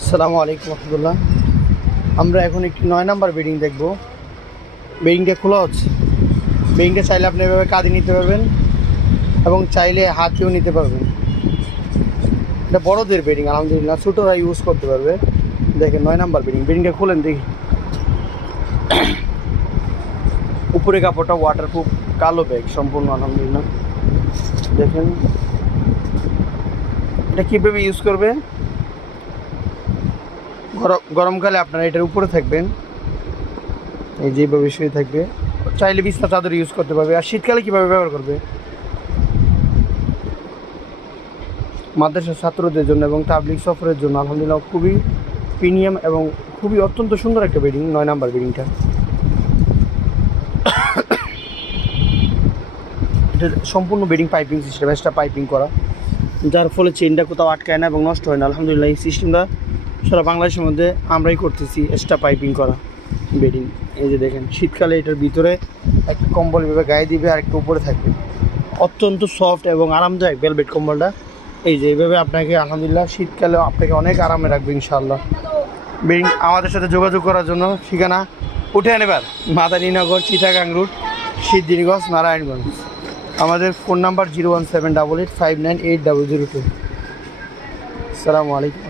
আসসালামু আলাইকুম রহমতুল্লাহ। আমরা এখন একটি 9 নাম্বার বেডিং দেখব। বেডিংটা খোলা হচ্ছে। বেডিংটা চাইলে আপনি এভাবে কাঁধে নিতে পারবেন এবং চাইলে হাতেও নিতে পারবেন। এটা বড়দের বেডিং, আলহামদুলিল্লাহ ছোটরা ইউজ করতে পারবে। দেখেন 9 নাম্বার বেডিং। বেডিংটা খুলেন দেখি। উপরে কাপড়টা ওয়াটারপ্রুফ, কালো ব্যাগ সম্পূর্ণ, আলহামদুলিল্লাহ। দেখেন এটা কীভাবে ইউজ করবে। গরমকালে আপনারা এটার উপরে থাকবেন, এই যেভাবে শুয়ে থাকবে। চাইলে বিছনা চাদর ইউজ করতে পারবে। আর শীতকালে কীভাবে ব্যবহার করবে, মাদ্রাসার ছাত্রদের জন্য এবং তাবলিগ সফরের জন্য আলহামদুলিল্লাহ খুবই প্রিমিয়াম এবং খুবই অত্যন্ত সুন্দর একটা বেডিং। 9 নাম্বার বেডিংটা, এটা সম্পূর্ণ bedding piping system, extra piping করা, যার ফলে চেনটা কোথাও আটকায় না এবং নষ্ট হয় না। আলহামদুলিল্লাহ এই সিস্টেমটা সারা বাংলাদেশের মধ্যে আমরাই করতেছি, এক্সট্রা পাইপিং করা বেডিং। এই যে দেখেন, শীতকালে এটার ভিতরে একটা কম্বল এভাবে গায়ে দিবে আর একটু উপরে থাকবে। অত্যন্ত সফট এবং আরামদায়ক ভেলভেট কম্বলটা। এই যে এইভাবে আপনাকে আলহামদুলিল্লাহ শীতকালে আপনাকে অনেক আরামে রাখবে ইনশাআল্লাহ। বেডিং আমাদের সাথে যোগাযোগ করার জন্য ঠিকানা উঠে নেবার মাদারীনগর, চিটাগাং রুট, সিদ্ধিরগঞ্জ, নারায়ণগঞ্জ। আমাদের ফোন নাম্বার 01788598002। আসসালামু আলাইকুম।